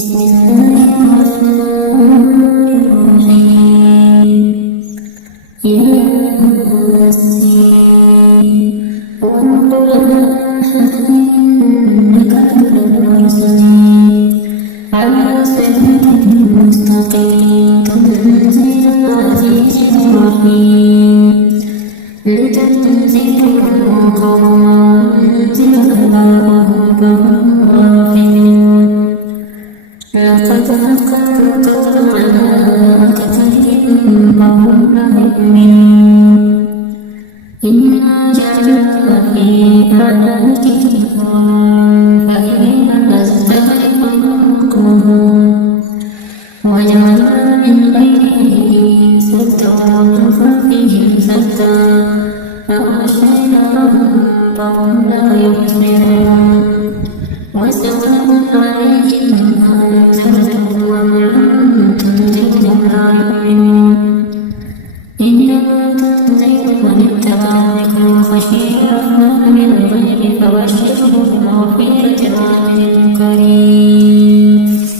بسم الله الرحمن الرحيم ياسين والقرآن الحكيم إنك لمرسلين على صراط مستقيم تنزيل العزيز الرحيم لتنزيل قوما أنزل على ربك غافلون لقد حق القول على أكثرهم فهم لا يؤمنون إنا جعلنا في أعناقهم فإذا نستغرقهم وجعلنا من بينهم سدا ومن خلفهم سدا فأغشيناهم فهم لا يبصرون وسواء عليهم أأنذرتهم أم لم تنذرهم لا يؤمنون إنما تنذر من اتبع الذكر وخشي الرحمن بالغيب فبشره بمغفرة